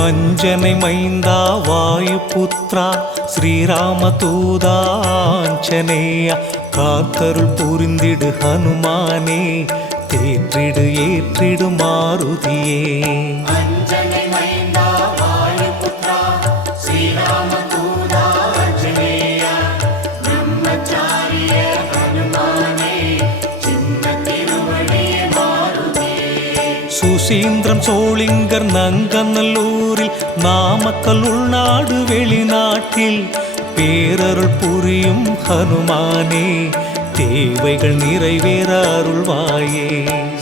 அஞ்சனை மைந்தா வாயுபுத்ரா ஸ்ரீராமதூதாஞ்சனேயா காத்தருள் புரிந்திடு ஹனுமானே தேற்றிடு ஏற்றிடு மாருதியே. அஞ்சனை மைந்தா வாயுபுத்ரா ஸ்ரீராமதூதாஞ்சனேயா பிரம்மச்சாரிய ஹனுமானே சின்ன திருவடியே மாருதியே. சுசீந்திரம் சோளிங்கர் நங்கநல்லூரில் நாமக்கல் உள்நாடு வெளிநாட்டில் பேரருள் புரியும் ஹனுமானே தேவைகள் நிறைவேற அருள்வாயே.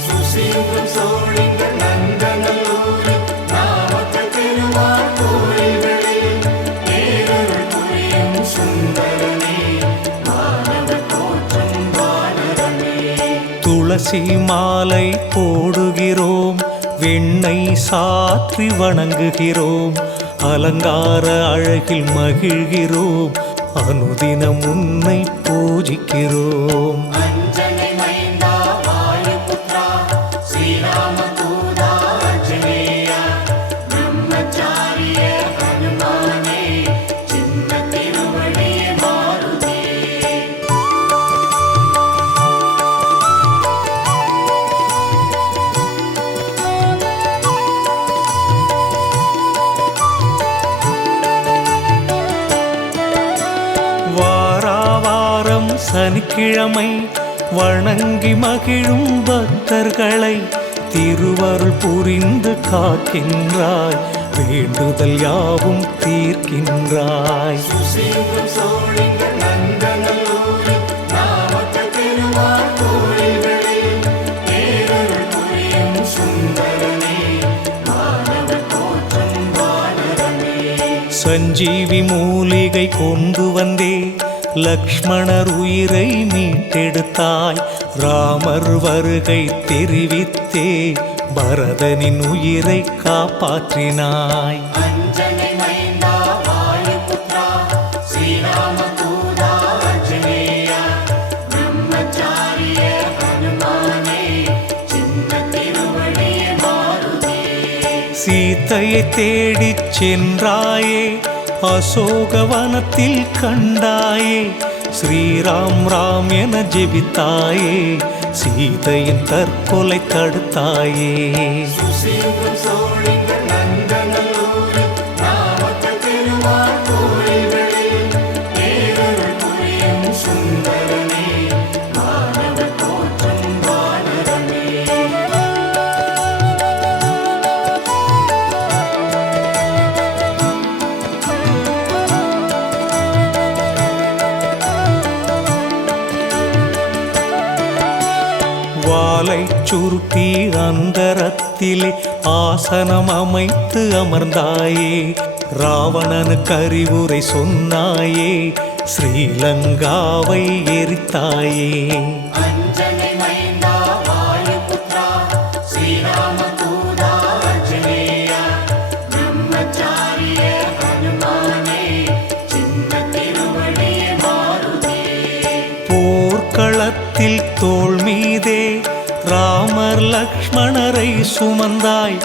சுசீந்திரம் சோளிங்கர் நங்கநல்லூரில் நாமக்கல் திருவாரூரில் பேரருள் புரியும் சுந்தரனே மானவர் போற்றும் வானரமே. துளசி மாலை போடுகிறோம் வெண்ணெய் சாற்றி வணங்குகிறோம் அலங்கார அழகில் மகிழ்கிறோம் அனுதினம் உன்னை பூஜிக்கிறோம். அஞ்சனை மைந்தா வாயுபுத்ரா ஸ்ரீராமதூதாஞ்சனேயா பிரம்மச்சாரிய ஹனுமானே சின்ன திருவடியே மாருதியே. வாராவாரம் சனிக்கிழமை வணங்கி மகிழும் பக்தர்களை திருவருள் புரிந்து காக்கின்றாய் வேண்டுதல் யாவும் தீர்க்கின்றாய். சுசீந்திரம் சோளிங்கர் நங்கநல்லூரில் நாமக்கல் திருவாரூரில் பேரருள் புரியும் சுந்தரனே மானவர் போற்றும் வானரமே. சஞ்சீவி மூலிகை கொண்டு வந்தே லக்ஷ்மணர் உயிரை மீட்டெடுத்தாய் ராமர் வருகை தெரிவித்தே பரதனின் உயிரை காப்பாற்றினாய். அஞ்சனை மைந்தா வாயுபுத்ரா ஸ்ரீராமதூதாஞ்சனேயா பிரம்மச்சாரிய ஹனுமானே சின்ன திருவடியே மாருதியே. சீதையை தேடிச் சென்றாயே அசோகவனத்தில் கண்டாயே ஸ்ரீராம் ராம் என ஜெபித்தாயே சீதையின் தற்கொலை தடுத்தாயே. சுசீந்திரம் சோளிங்கர் நங்கநல்லூரில் நாமக்கல் திருவாரூரில் பேரருள் புரியும் சுந்தரனே மானவர் போற்றும் வானரமே. வாலை சுருட்டி அந்தரத்திலே ஆசனம் அமைத்து அமர்ந்தாயே ராவணனுக்கு அறிவுரை சொன்னாயே ஸ்ரீலங்காவை எரித்தாயே. அஞ்சனை மைந்தா வாயுபுத்ரா ஸ்ரீராமதூதாஞ்சனேயா பிரம்மச்சாரிய ஹனுமானே சின்ன திருவடியே மாருதியே. போர்க்களத்தில் தோள் மீதே ராமர் லக்ஷ்மணரை சுமந்தாய்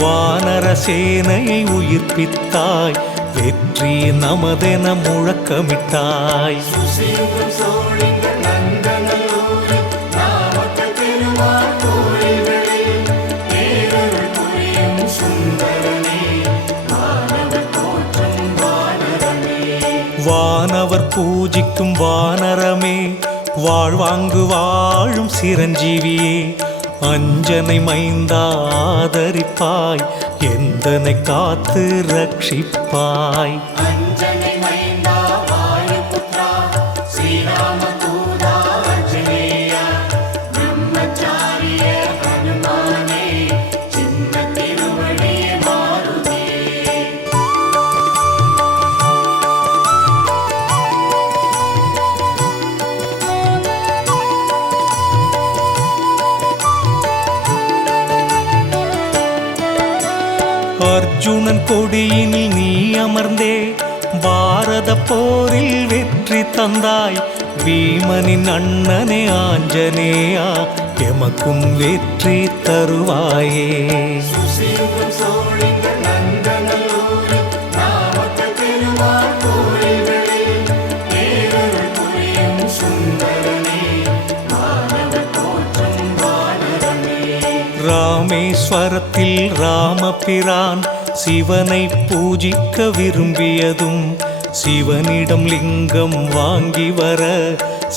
வானர சேனையை உயிர்ப்பித்தாய் வெற்றி நமதென முழக்கமிட்டாய். சுசீந்திரம் சோளிங்கர் நங்கநல்லூரில் நாமக்கல் திருவாரூரில் பேரருள் புரியும் சுந்தரனே மானவர் போற்றும் வானரமே. வானவர் பூஜிக்கும் வானரமே வாழ்வாங்கு வாழும் சிரஞ்சீவியே அஞ்சனை மைந்தா ஆதரிப்பாய் எந்தனை காத்து ரட்சிப்பாய். அஞ்சனை மைந்தா வாயுபுத்ரா ஸ்ரீராமதூதாஞ்சனேயா பிரம்மச்சாரிய ஹனுமானே சின்ன திருவடியே மாருதியே. அர்ஜுனன் கொடியினில் நீ அமர்ந்தே பாரத போரில் வெற்றி தந்தாய் பீமனின் அண்ணனே ஆஞ்சநேயா எமக்கும் வெற்றி தருவாயே. சுசீந்திரம் சோளிங்கர் நங்கநல்லூரில் சிதம்பரத்தில் ராமபிரான் சிவனை பூஜிக்க விரும்பியதும் சிவனிடம் லிங்கம் வாங்கி வர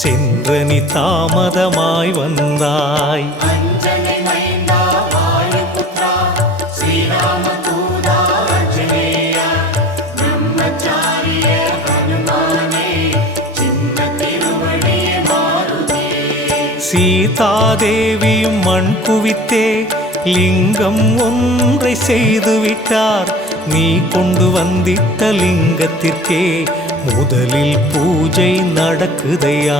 சென்றனி தாமதமாய் வந்தாய். அஞ்சனை மைந்தா வாயுபுத்ரா ஸ்ரீராமதூதா ஆஞ்சநேயா பிரம்மச்சாரிய ஹனுமானே சின்ன திருவடியே மாருதியே. சீதாதேவியும் மண் குவித்தே லிங்கம் ஒன்றை செய்து விட்டார். நீ கொண்டு வந்திட்ட லிங்கத்திற்கே முதலில் பூஜை நடக்குதையா.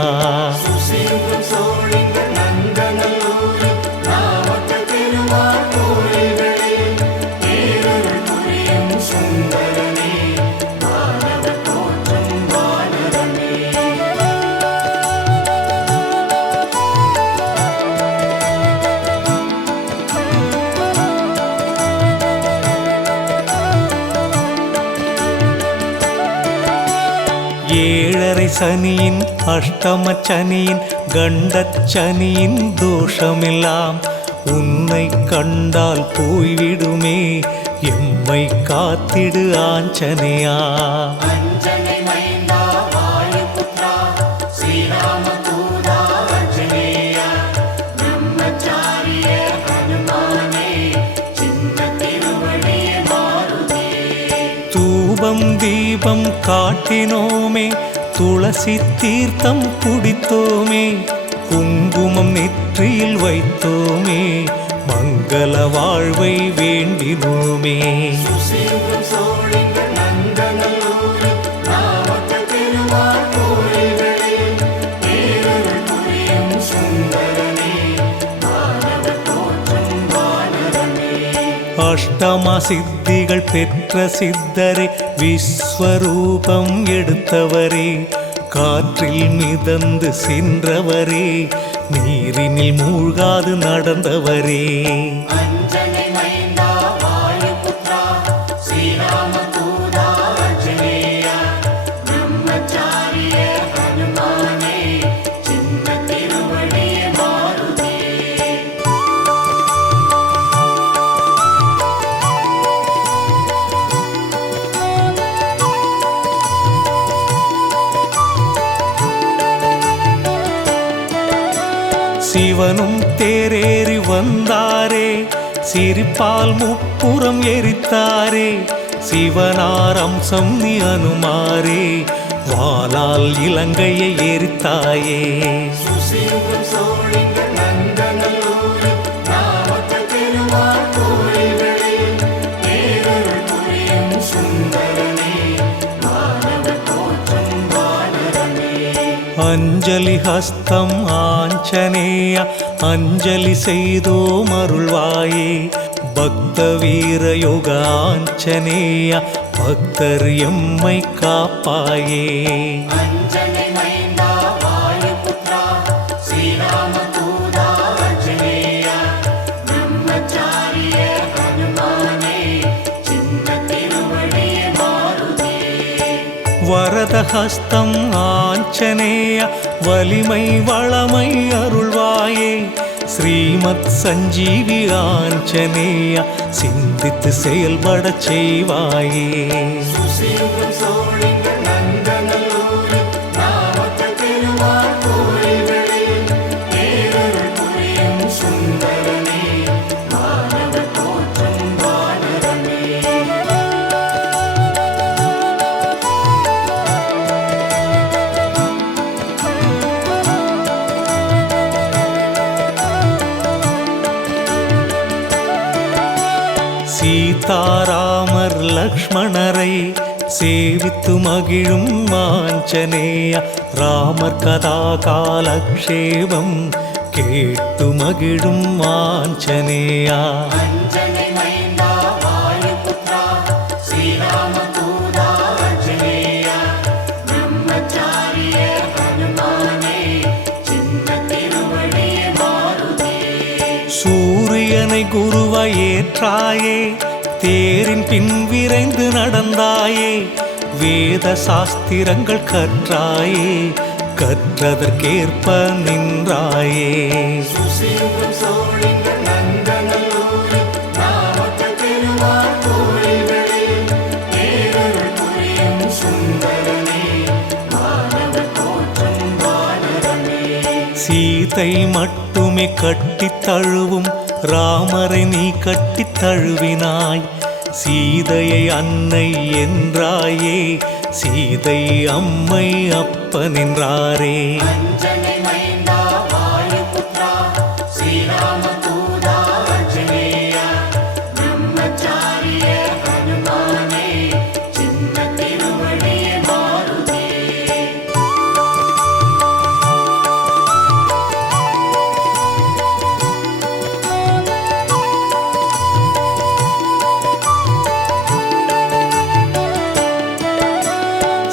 சுசீந்திரம் சோழிங்கர் நந்தநல்லூரில் நாமக்கல் பெருமாள் கோயில்களில் பேரருள் புரியும் சுந்தரனே வானவர் போற்றும் வானரமே. ஏழரை சனியின் அஷ்டம சனியின் கண்டச்சனியின் தோஷமெல்லாம் உன்னை கண்டால் போய்விடுமே. எம்மை காத்திடு ஆஞ்சனையா. அஞ்சனை மைந்தா வாயுபுத்ரா ஸ்ரீராமதூதா ஆஞ்சநேயா பிரம்மச்சாரிய ஹனுமானே சின்ன திருவடியே மாருதியே. தூபம் தீபம் காட்டினோமே, துளசி தீர்த்தம் குடித்தோமே, குங்குமம் நெற்றியில் வைத்தோமே, மங்கள வாழ்வை வேண்டினோமே. சுசீந்திரம் சோழிங்கர் நந்தநல்லூரில் நாமக்கல் பெருமாள் கோயில்களில் பேரருள் புரியும் சுந்தரனே வானவர் போற்றும் வானரமே. அஷ்டமா சித்திகள் பெற்ற சித்தரே, விஸ்வரூபம் எடுத்தவரே, காற்றில் மிதந்து சென்றவரே, நீரினில் மூழ்காது நடந்தவரே. அஞ்சனை மைந்தா வாயுபுத்ரா ஸ்ரீராமதூதா ஆஞ்சநேயா பிரம்மச்சாரிய ஹனுமானே சின்ன திருவடியே மாருதியே. சிவனும் தேரேறி வந்தாரே, சிரிப்பால் முப்புறம் எரித்தாரே, சிவனார் அம்சம் நீ அனுமாரே, வாளால் இலங்கையை எரித்தாயே. சுசீந்திரம் சோழிங்கர் நந்தநல்லூரில் நாமக்கல் பெருமாள் கோயில்களில் பேரருள் புரியும் சுந்தரனே வானவர் போற்றும் வானரமே. அஞ்சலி ஹஸ்தம் ஆஞ்சநேயா, அஞ்சலி செய்தோம் அருள்வாயே, பக்த வீர யோக ஆஞ்சநேயா, பக்தர் எம்மை காப்பாயே. அஞ்சனை மைந்தா வாயுபுத்ரா ஸ்ரீராமதூதா ஆஞ்சநேயா பிரம்மச்சாரிய ஹனுமானே சின்ன திருவடியே மாருதியே. வரதஹஸ்தம் ஆஞ்சநேயா, வலிமை வளமை அருள்வாயே, ஸ்ரீமத் சஞ்சீவி ஆஞ்சநேயா, சிந்தித்து செயல்படச் செய்வாயே. சுசீந்திரம் சோழிங்கர் நந்தநல்லூரில் நாமக்கல் பெருமாள் கோயில்களில் பேரருள் புரியும் சுந்தரனே வானவர் போற்றும் வானரமே. சீதாராமர் லக்ஷ்மணரை சேவித்து மகிழும் ஆஞ்சநேயா, ராமர் கதா காலக்ஷேபம் கேட்டு மகிழும் ஆஞ்சநேயா. அஞ்சனை மைந்தா வாயுபுத்ரா ஸ்ரீராமதூதா ஆஞ்சநேயா பிரம்மச்சாரிய ஹனுமானே சின்ன திருவடியே மாருதியே. சூரியனை குருவாய் ஏற்றாயே, தேரின் பின் விரைந்து நடந்தாயே, வேத சாஸ்திரங்கள் கற்றாயே, கற்றதற்கேற்ப நின்றாயே. சுசீந்திரம் சோழிங்கர் நந்தநல்லூரில் சீதை மட்டுமே கட்டித் தழுவும் ராமரை நீ கட்டித் தழுவினாய். சீதையை அன்னை என்றாயே, சீதை அம்மை அப்பன் என்றாரே. அஞ்சனை மைந்தா வாயுபுத்ரா ஸ்ரீராமதூதா ஆஞ்சநேயா பிரம்மச்சாரிய ஹனுமானே சின்ன திருவடியே மாருதியே.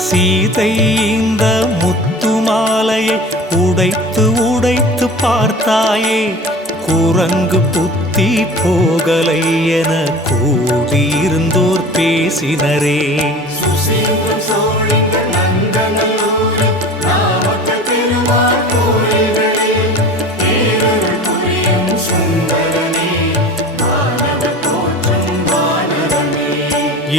சீதை இந்த முத்து மாலையை உடைத்து உடைத்து பார்த்தாயே, குரங்கு புத்தி போகலை என கூடியிருந்தோர் பேசினரே. சுசீந்திரம் சோழிங்கர் நந்தநல்லூரில் நாமக்கல் பெருமாள் கோயில்களில் பேரருள் புரியும் சுந்தரனே மாணவர் தோற்றும் வானரமே.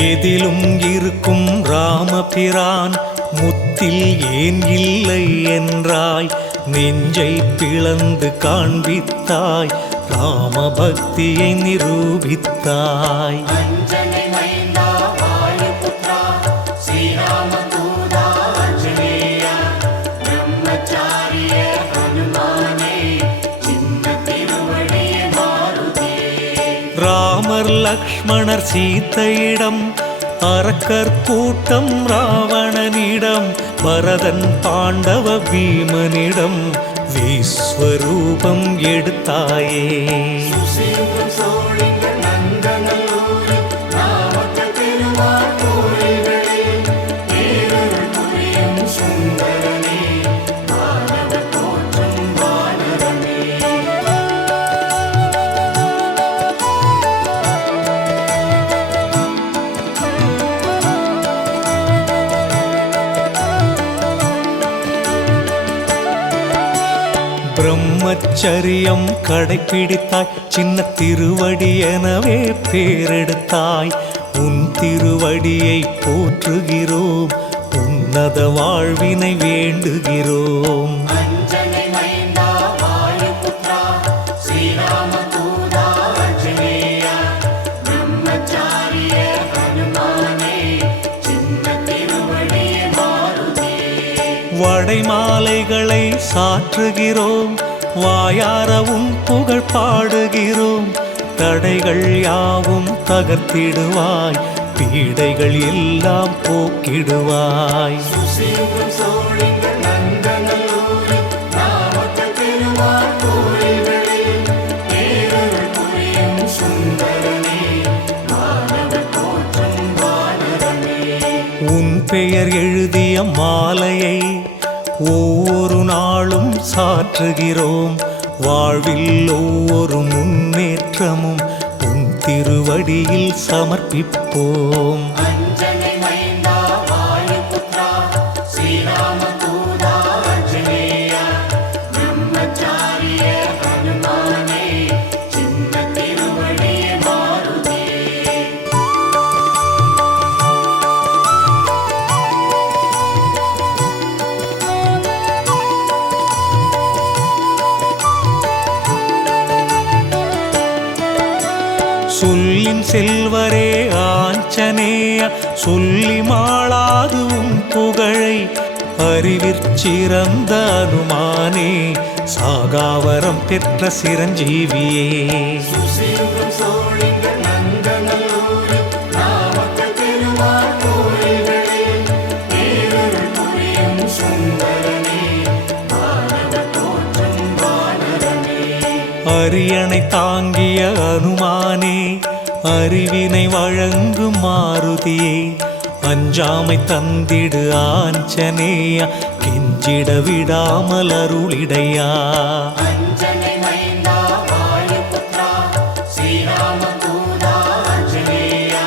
எதிலும் இருக்கும் ராமபிரான் முத்தில் ஏன் இல்லை என்றாய், நெஞ்சை பிளந்து காண்பித்தாய், ராமபக்தியை நிரூபித்தாய். அஞ்சனை மைந்தா வாயுபுத்ரா ஸ்ரீராமதூதா ஆஞ்சநேயா பிரம்மச்சாரிய ஹனுமானே சின்ன திருவடியே மாருதியே. ராமர் லக்ஷ்மணர் சீதையிடம், அரக்கர் கூட்டம் ராவணனிடம், பரதன் பாண்டவ பீமனிடம் விஸ்வரூபம் எடுத்தாயே. சுசீந்திரம் சோழிங்கர் நந்தநல்லூரில் நாமக்கல் பெருமாள் கோயில்களில் பேரருள் புரியும் சுந்தரனே மாணவர் தோற்றும் வானரமே. பிரம்மச்சரியம் கடைப்பிடித்தாய், சின்ன திருவடி எனவே பேரெடுத்தாய். உன் திருவடியை போற்றுகிறோம், உன்னத வாழ்வினை வேண்டுகிறோம். அஞ்சனை மைந்தா வாயுபுத்ரா ஸ்ரீராமதூதா ஆஞ்சநேயா பிரம்மச்சாரிய ஹனுமானே சின்ன திருவடியே மாருதியே. வடைமாலைகளை சாற்றுகிறோம், வாயாரவும் புகழ் பாடுகிறோம். தடைகள் யாவும் தகர்த்திடுவாய், பீடைகள் எல்லாம் போக்கிடுவாய். சுசீந்திரம் சோழிங்கர் நந்தநல்லூரில் நாமக்கல் பெருமாள் கோயில்களில் பேரருள் புரியும் சுந்தரனே மாணவர் தோற்றும் வானரமே. உன் பெயர் எழுதிய மாலையை ஒவ்வொரு நாளும் சாற்றுகிறோம், வாழ்வில் ஒவ்வொரு முன்னேற்றமும் உன் திருவடியில் சமர்ப்பிப்போம். அஞ்சனை மைந்தா வாயுபுத்ரா ஸ்ரீராமதூதா ஆஞ்சநேயா பிரம்மச்சாரிய ஹனுமானே சின்ன திருவடியே மாருதியே. சொல்லின் செல்வரே ஆஞ்சநேய, சொல்லி மாளாது உன் புகழை. அறிவிற்சிறந்த அனுமானே, சாகாவரம் பெற்ற சிரஞ்சீவியே. சுசீந்திரம் சோழிங்கர் நந்தநல்லூரில் நாமக்கல் பெருமாள் கோயில்களில் பேரருள் புரியும் சுந்தரனே மாணவர் தோற்றும் வானரமே. அரியணை தாங்கிய அனுமானே, அறிவினை வழங்கும் மாருதியே. அஞ்சாமை தந்திடு ஆஞ்சநேயா, கெஞ்சிட விடாமல் அருளிடையா. அஞ்சனை மைந்தா வாயுபுத்ரா ஸ்ரீராமதூதா ஆஞ்சநேயா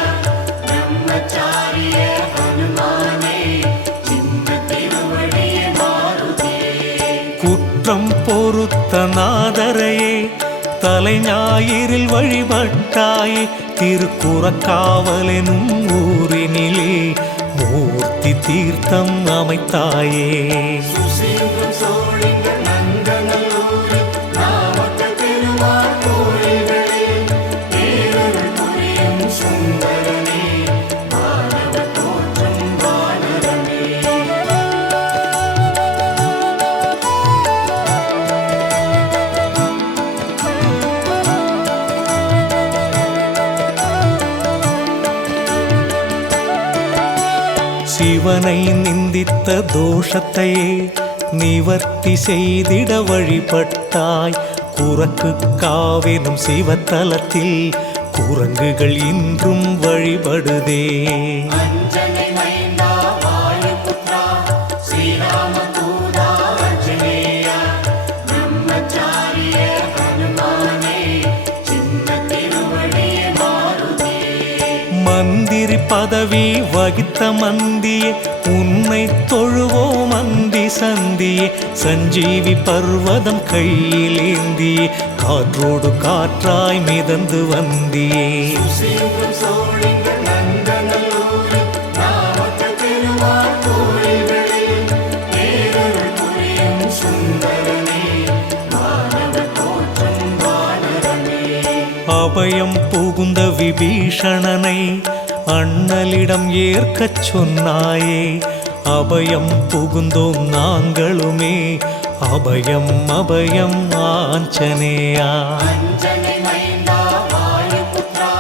பிரம்மச்சாரிய ஹனுமானே சின்ன திருவடியே மாருதியே. குற்றம் பொறுத்த நாதரையே, தலை ஞாயிறில் வழிபட்டாயே. திருக்குறக்காவலெனும் ஊரினிலே மூர்த்தி தீர்த்தம் அமைத்தாயே. சுசீந்திரம் சோழிங்கர் நந்தநல்லூரில் சிவனை நிந்தித்த தோஷத்தையே நிவர்த்தி செய்திட வழிபட்டாய். குரக்கு காவெனும் சிவத்தலத்தில் குரங்குகள் இன்றும் வழிபடுதே. அஞ்சனை மைந்தா வாயுபுத்ரா ஸ்ரீராமதூதா ஆஞ்சநேயா பிரம்மச்சாரிய ஹனுமானே சின்ன திருவடியே மாருதியே. மந்திரி பதவி வகித்த மந்தியே உன்னை தொழுவோம் அந்தி சந்தியே. சஞ்சீவி பர்வதம் கையில் ஏந்தியே காற்றோடு காற்றாய் மிதந்து வந்தியே. சுசீந்திரம் சோழிங்கர் நந்தநல்லூரில் நாமக்கல் பெருமாள் கோயில்களில் பேரருள் புரியும் சுந்தரனே மாணவர் போற்றும் வானரனே. அபயம் புகுந்த விபீஷணனை அண்ணலிடம் ஏற்கச் சொன்னாயே. அபயம் புகுந்தோம் நாங்களுமே அபயம் அபயம் ஆஞ்சநேயா. அஞ்சனை மைந்தா வாயுபுத்ரா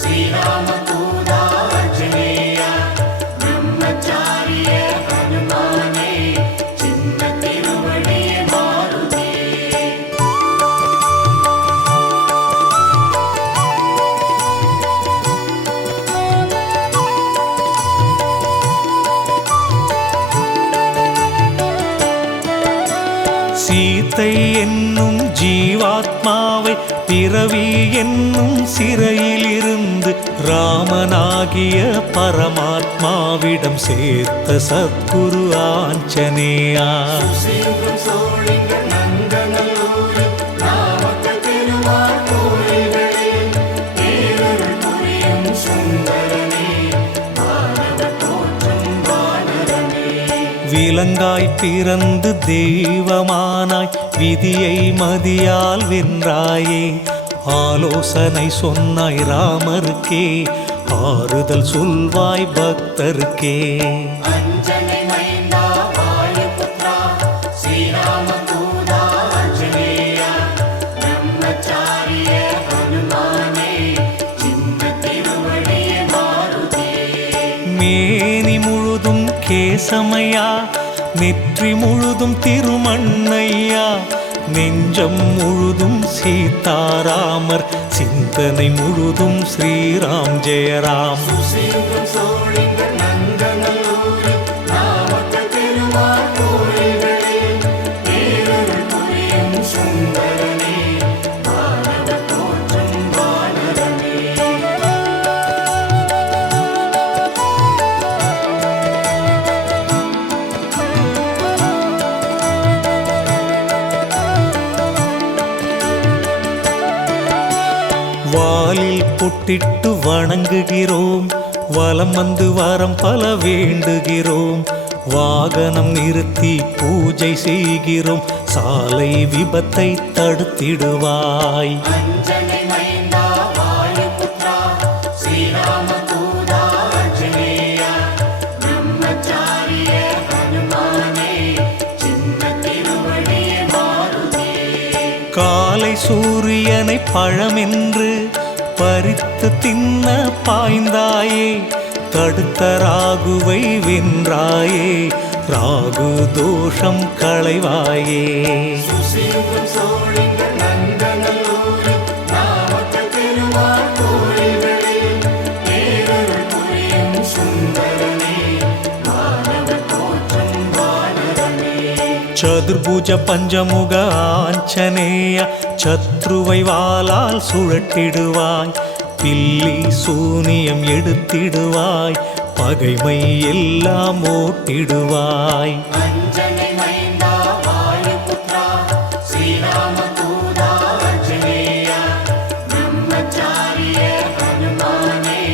ஸ்ரீராமதூதா ஆஞ்சநேயா பிரம்மச்சாரிய ஹனுமானே சின்ன திருவடியே மாருதியே. சீத்தை என்னும் ஜீவாத்மாவை பிறவி என்னும் சிறையிலிருந்து ராமனாகிய பரமாத்மாவிடம் சேர்த்த சத்குரு ஆஞ்சநேயா. சுசீந்திரம் சோழிங்கர் நந்தநல்லூரில் நாமக்கல் பெருமாள் கோயில்களில் பேரருள் புரியும் சுந்தரனே மாணவர் போற்றும் வானரனே. விலங்காய் பிறந்து தெய்வமானாய் விதியை மதியால் வென்றாயே. ஆலோசனை சொன்னாய் ராமருக்கே ஆறுதல் சொல்வாய் பக்தருக்கே. அஞ்சனை மைந்தா வாயுபுத்ரா ஸ்ரீராமதூதா ஆஞ்சநேயா பிரம்மச்சாரிய ஹனுமானே சின்ன திருவடியே மாருதியே. மேனி முழுதும் கேசமையா நெற்றி முழுதும் திருமண்ணையா. நெஞ்சம் முழுதும் சீதாராமர் சிந்தனை முழுதும் ஸ்ரீராம் ஜெயராம். சுசீந்திரம் சோழிங்கர் நந்தநல்லூரில் நாமக்கல் பெருமாள் கோயில்களில் பேரருள் புரியும் சுந்தரனே மாணவர் போற்றும் வானரனே. வாலில் பொட்டிட்டு வணங்குகிறோம் வலம் வந்து வரம் பல வேண்டுகிறோம். வாகனம் நிறுத்தி பூஜை செய்கிறோம் சாலை விபத்தை தடுத்திடுவாய். அஞ்சனை மைந்தா வாயுபுத்ரா ஸ்ரீராமதூதா ஆஞ்சநேயா பிரம்மச்சாரிய ஹனுமானே சின்ன திருவடியே மாருதியே. காலை சூரியனை பழமென்று பறித்து தின்ன பாய்ந்தாயே. தடுத்த ராகுவை வென்றாயே ராகு தோஷம் களைவாயே. சுசீந்திரம் சோழிங்கர் நந்தநல்லூரில் நாமக்கல் பெருமாள் கோயில்களில் பேரருள் புரியும் சுந்தரனே மாணவர் போற்றும் வானரனே. சதுர்புஜ பஞ்சமுக ஆஞ்சநேய சத்ருவை வாளால் சுழட்டிடுவாய். பில்லி சூனியம் எடுத்திடுவாய் பகைமை எல்லாம் ஓட்டிடுவாய். அஞ்சனை மைந்தா வாயுபுத்ரா ஸ்ரீராமதூதா ஆஞ்சநேயா பிரம்மச்சாரிய ஹனுமானே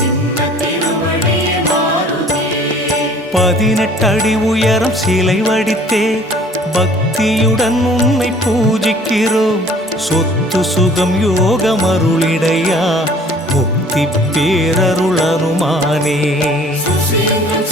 சின்ன திருவடியே மாருதியே. 18 அடி உயரம் சிலை வடித்தே பக்தியுடன் உன்னை பூஜிக்கிறோம். சொத்து சுகம் யோகம் அருளிடையா முக்தி பேரருள் அனுமானே. சுசீந்திரம்